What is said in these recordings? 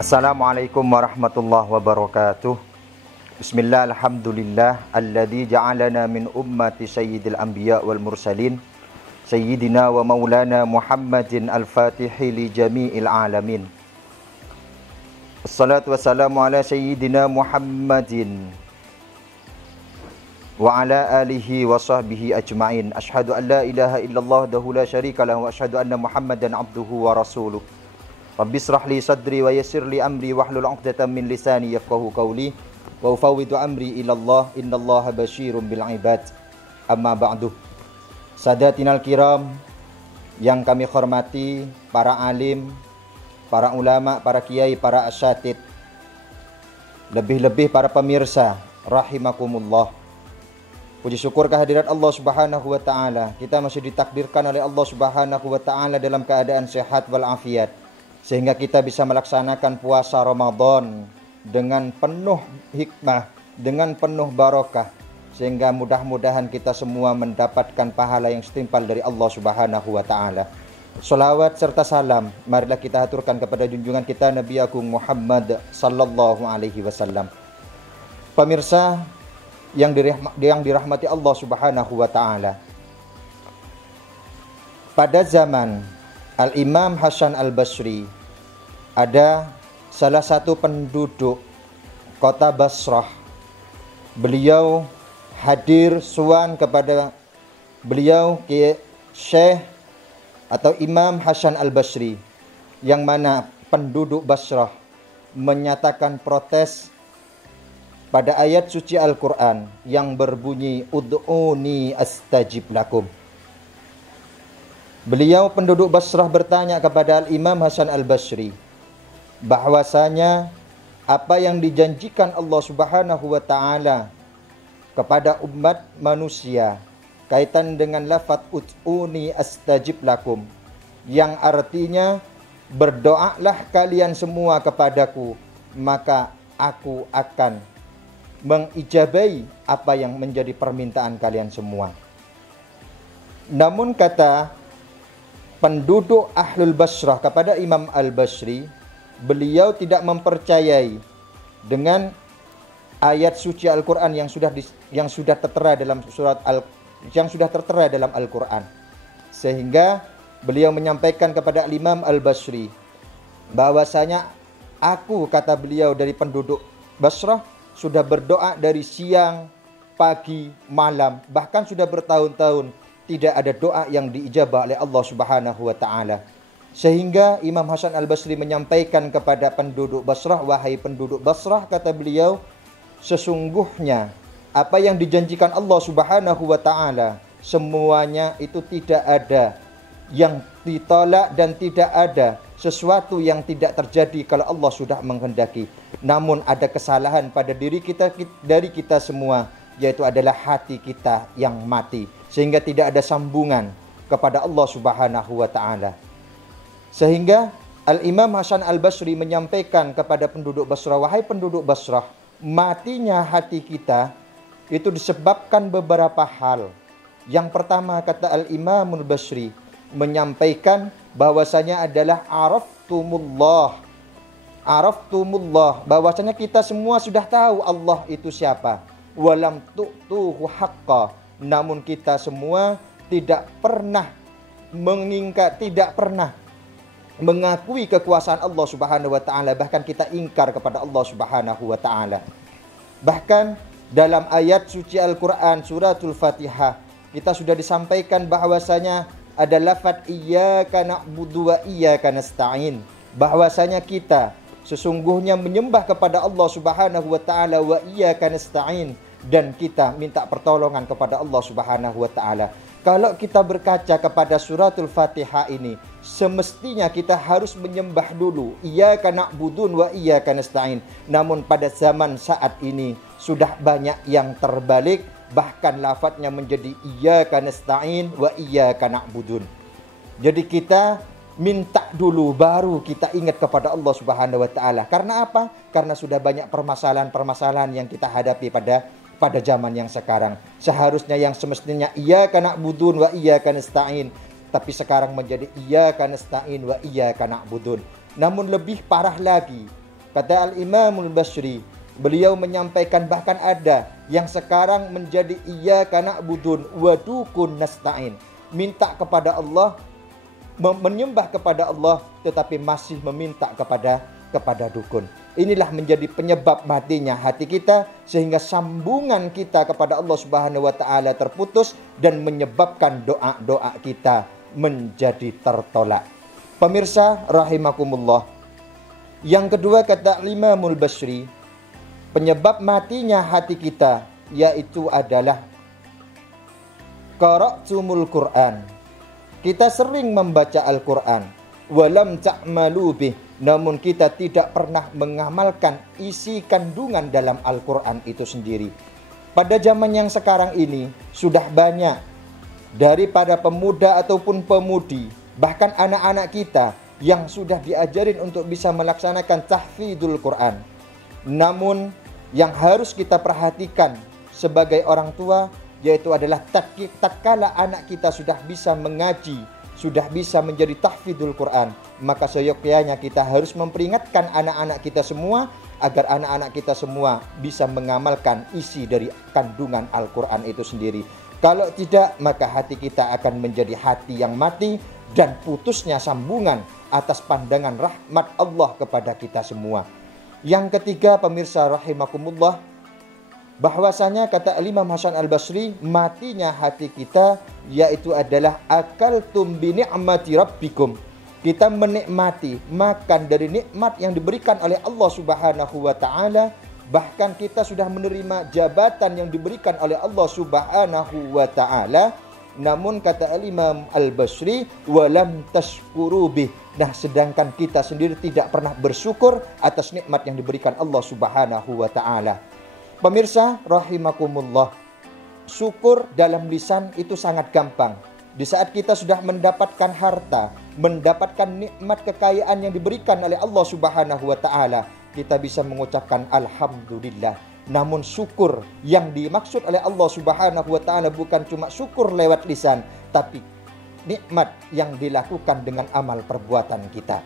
Assalamualaikum warahmatullahi wabarakatuh. Bismillah, alhamdulillah alladzi ja'alana min ummati sayyidil anbiya wal mursalin sayyidina wa maulana Muhammadin al-fatihi li jami'il alamin. Assalatu wassalamu ala sayyidina Muhammadin wa ala alihi wa sahbihi ajma'in. Ashhadu an la ilaha illallah wahdahu la syarika lahu wa ashhadu anna Muhammadan abduhu wa rasuluh. Rabbi israh li sadri wa yassir li amri wahlul 'uqdatam min lisani yafqahu qawli wa ufawwidu amri ila Allah innallaha basyirun bil ibad. Amma ba'du. Sadatinal kiram yang kami hormati, para alim, para ulama, para kiai, para asyatid, lebih-lebih para pemirsa rahimakumullah. Puji syukur kehadirat Allah Subhanahu wa taala. Kita masih ditakdirkan oleh Allah Subhanahu wa taala dalam keadaan sehat wal afiat, sehingga kita bisa melaksanakan puasa Ramadan dengan penuh hikmah, dengan penuh barokah, sehingga mudah-mudahan kita semua mendapatkan pahala yang setimpal dari Allah Subhanahu wa taala. Sholawat serta salam marilah kita haturkan kepada junjungan kita Nabi Agung Muhammad sallallahu alaihi wasallam. Pemirsa yang dirahmati Allah Subhanahu wa taala, pada zaman Al-Imam Hasan Al-Basri ada salah satu penduduk kota Basrah. Beliau hadir suan kepada beliau ke Syekh atau Imam Hasan Al-Basri, yang mana penduduk Basrah menyatakan protes pada ayat suci Al-Quran yang berbunyi ud'uni astajib lakum. Beliau penduduk Basrah bertanya kepada Al-Imam Hasan Al-Basri bahwasanya apa yang dijanjikan Allah Subhanahu wa taala kepada umat manusia kaitan dengan lafaz ud'uni astajib lakum, yang artinya berdoalah kalian semua kepadaku maka aku akan mengijabai apa yang menjadi permintaan kalian semua. Namun kata penduduk Ahlul Basrah kepada Imam Al-Basri, beliau tidak mempercayai dengan ayat suci Al-Quran yang sudah tertera dalam Al-Quran, sehingga beliau menyampaikan kepada Imam Al-Basri bahwasanya aku, kata beliau, dari penduduk Basrah sudah berdoa dari siang, pagi, malam, bahkan sudah bertahun-tahun tidak ada doa yang diijabah oleh Allah Subhanahu wa taala. Sehingga Imam Hasan Al-Basri menyampaikan kepada penduduk Basrah, wahai penduduk Basrah, kata beliau, sesungguhnya apa yang dijanjikan Allah Subhanahu wa taala semuanya itu tidak ada yang ditolak dan tidak ada sesuatu yang tidak terjadi kalau Allah sudah menghendaki. Namun ada kesalahan pada diri kita, dari kita semua, yaitu adalah hati kita yang mati, sehingga tidak ada sambungan kepada Allah Subhanahu wa taala. Sehingga Al-Imam Hasan Al-Basri menyampaikan kepada penduduk Basrah, wahai penduduk Basrah, matinya hati kita itu disebabkan beberapa hal. Yang pertama, kata Al-Imam Al-Basri, menyampaikan bahwasanya adalah araftumullah, bahwasanya kita semua sudah tahu Allah itu siapa. Walam tu'tuhu haqqa, namun kita semua tidak pernah tidak pernah mengakui kekuasaan Allah Subhanahu wa taala, bahkan kita ingkar kepada Allah Subhanahu wa taala. Bahkan dalam ayat suci Al-Qur'an suratul Fatihah kita sudah disampaikan bahwasanya ada lafaz iyyaka na'budu wa iyyaka nasta'in, bahwasanya kita sesungguhnya menyembah kepada Allah Subhanahu wa taala wa iyyaka nasta'in, dan kita minta pertolongan kepada Allah Subhanahu wa taala. Kalau kita berkaca kepada suratul Fatihah ini, semestinya kita harus menyembah dulu iyyaka na'budun wa iyyaka nasta'in. Namun pada zaman saat ini sudah banyak yang terbalik, bahkan lafadznya menjadi iyyaka nasta'in wa iyyaka na'budun. Jadi kita minta dulu baru kita ingat kepada Allah Subhanahu wa taala. Karena apa? Karena sudah banyak permasalahan-permasalahan yang kita hadapi pada zaman yang sekarang. Seharusnya yang semestinya iyyaka na'budun wa iyyaka nasta'in, tapi sekarang menjadi iyyaka nasta'in wa iyyaka na'budun. Namun lebih parah lagi, Kata Al-Imamul Basri, beliau menyampaikan bahkan ada yang sekarang menjadi iyyaka na'budun wa dukun nasta'in. Minta kepada Allah, menyembah kepada Allah, tetapi masih meminta kepada dukun. Inilah menjadi penyebab matinya hati kita, sehingga sambungan kita kepada Allah Subhanahu wa taala terputus dan menyebabkan doa-doa kita menjadi tertolak. Pemirsa rahimakumullah. Yang kedua kata Imamul Basri, penyebab matinya hati kita yaitu adalah qara'tumul Qur'an. Kita sering membaca Al-Qur'an, walam ta'malu bih, namun kita tidak pernah mengamalkan isi kandungan dalam Al-Qur'an itu sendiri. Pada zaman yang sekarang ini sudah banyak daripada pemuda ataupun pemudi, bahkan anak-anak kita yang sudah diajarin untuk bisa melaksanakan tahfidzul Qur'an. Namun yang harus kita perhatikan sebagai orang tua yaitu adalah tatkala anak kita sudah bisa mengaji, sudah bisa menjadi tahfidzul Quran, maka seyogyanya kita harus memperingatkan anak-anak kita semua agar anak-anak kita semua bisa mengamalkan isi dari kandungan Al-Quran itu sendiri. Kalau tidak, maka hati kita akan menjadi hati yang mati dan putusnya sambungan atas pandangan rahmat Allah kepada kita semua. Yang ketiga, pemirsa rahimakumullah, bahwasanya kata Imam Hasan Al-Basri, matinya hati kita yaitu adalah akaltum bi ni'mati rabbikum. Kita menikmati, makan dari nikmat yang diberikan oleh Allah Subhanahu wa taala, bahkan kita sudah menerima jabatan yang diberikan oleh Allah Subhanahu wa taala. Namun kata Imam Al-Basri, walam tashkuru bih. Nah, sedangkan kita sendiri tidak pernah bersyukur atas nikmat yang diberikan Allah Subhanahu wa taala. Pemirsa rahimakumullah, syukur dalam lisan itu sangat gampang. Di saat kita sudah mendapatkan harta, mendapatkan nikmat kekayaan yang diberikan oleh Allah Subhanahu wa taala, kita bisa mengucapkan alhamdulillah. Namun syukur yang dimaksud oleh Allah Subhanahu wa taala bukan cuma syukur lewat lisan, tapi nikmat yang dilakukan dengan amal perbuatan kita.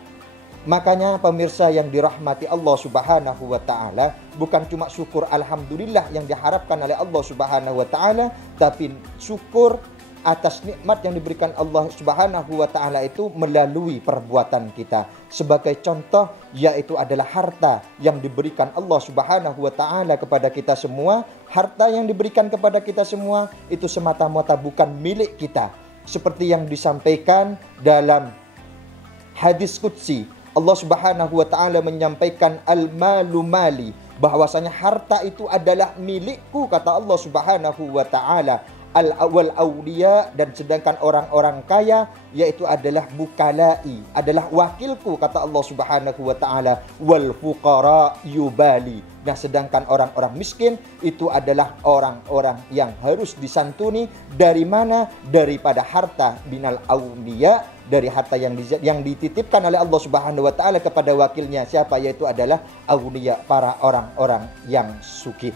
Makanya pemirsa yang dirahmati Allah Subhanahu wa taala, bukan cuma syukur alhamdulillah yang diharapkan oleh Allah Subhanahu wa taala, tapi syukur atas nikmat yang diberikan Allah Subhanahu wa taala itu melalui perbuatan kita. Sebagai contoh yaitu adalah harta yang diberikan Allah Subhanahu wa taala kepada kita semua. Harta yang diberikan kepada kita semua itu semata-mata bukan milik kita. Seperti yang disampaikan dalam hadis qudsi, Allah Subhanahu wa taala menyampaikan al-malu mali, bahwasanya harta itu adalah milikku kata Allah Subhanahu wa taala. Al-awwal awliya, dan sedangkan orang-orang kaya yaitu adalah bukalai, adalah wakilku kata Allah Subhanahu wa taala. Wal fuqara yubali. Nah, sedangkan orang-orang miskin itu adalah orang-orang yang harus disantuni. Dari mana? Daripada harta binal awliya, dari harta yang dititipkan oleh Allah Subhanahu wa taala kepada wakilnya. Siapa? Yaitu adalah awliya, para orang-orang yang sugih.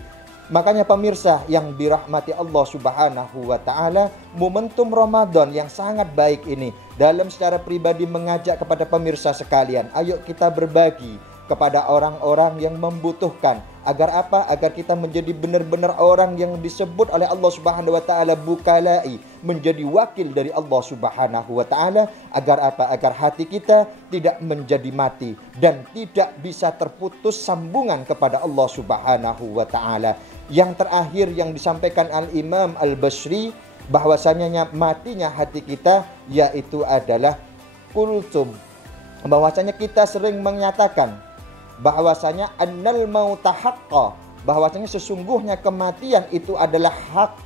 Makanya pemirsa yang dirahmati Allah Subhanahu wa taala, momentum Ramadan yang sangat baik ini, dalam secara pribadi mengajak kepada pemirsa sekalian, ayo kita berbagi kepada orang-orang yang membutuhkan. Agar apa? Agar kita menjadi benar-benar orang yang disebut oleh Allah Subhanahu wa taala bukalai, menjadi wakil dari Allah Subhanahu wa taala. Agar apa? Agar hati kita tidak menjadi mati dan tidak bisa terputus sambungan kepada Allah Subhanahu wa taala. Yang terakhir yang disampaikan Al-Imam Al-Basri, bahwasanya matinya hati kita yaitu adalah kultum, bahwasanya kita sering menyatakan bahwasanya annal mauta haqqa, bahwasanya sesungguhnya kematian itu adalah hak.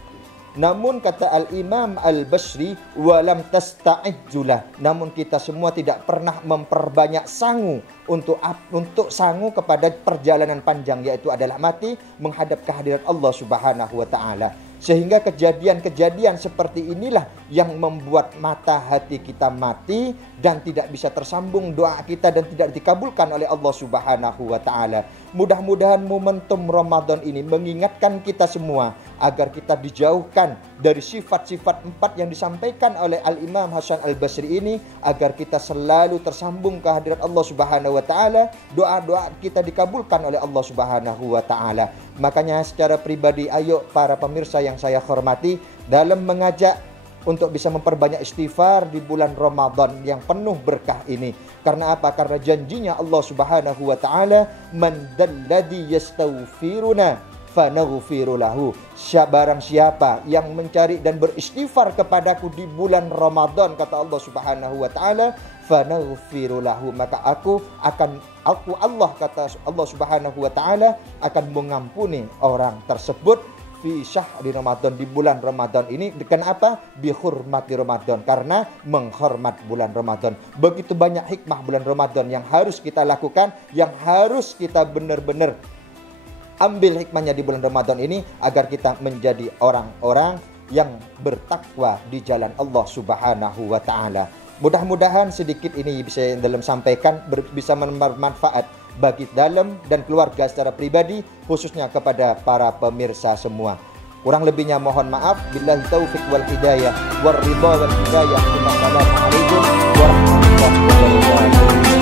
Namun kata Al-Imam Al-Basri, walam tasta'idzulah, namun kita semua tidak pernah memperbanyak sangu untuk sangu kepada perjalanan panjang, yaitu adalah mati menghadap kehadirat Allah Subhanahu wa taala. Sehingga kejadian-kejadian seperti inilah yang membuat mata hati kita mati dan tidak bisa tersambung doa kita dan tidak dikabulkan oleh Allah Subhanahu wa taala. Mudah-mudahan momentum Ramadan ini mengingatkan kita semua agar kita dijauhkan dari sifat-sifat 4 yang disampaikan oleh Al-Imam Hasan Al-Basri ini, agar kita selalu tersambung ke hadirat Allah Subhanahu wa taala, doa-doa kita dikabulkan oleh Allah Subhanahu wa taala. Makanya secara pribadi, ayo para pemirsa yang saya hormati, dalam mengajak untuk bisa memperbanyak istighfar di bulan Ramadan yang penuh berkah ini. Karena apa? Karena janjinya Allah Subhanahu wa taala, man dalladzi yastaghfiruna fanaghfiru lahu. Barang siapa yang mencari dan beristighfar kepadaku di bulan Ramadan, kata Allah Subhanahu wa taala, fanaghfiru lahu, maka aku Allah, kata Allah Subhanahu wa taala, akan mengampuni orang tersebut fi syahri Ramadan, di bulan Ramadan ini. Kenapa? Bihurmati Ramadan, karena menghormat bulan Ramadan. Begitu banyak hikmah bulan Ramadan yang harus kita lakukan, yang harus kita benar-benar ambil hikmahnya di bulan Ramadan ini, agar kita menjadi orang-orang yang bertakwa di jalan Allah Subhanahu wa taala. Mudah-mudahan sedikit ini bisa dalam sampaikan bisa bermanfaat bagi dalam dan keluarga secara pribadi, khususnya kepada para pemirsa semua. Kurang lebihnya mohon maaf. Billahi taufiq wal hidayah war ridha wal hidayah. Wassalamualaikum warahmatullahi wabarakatuh.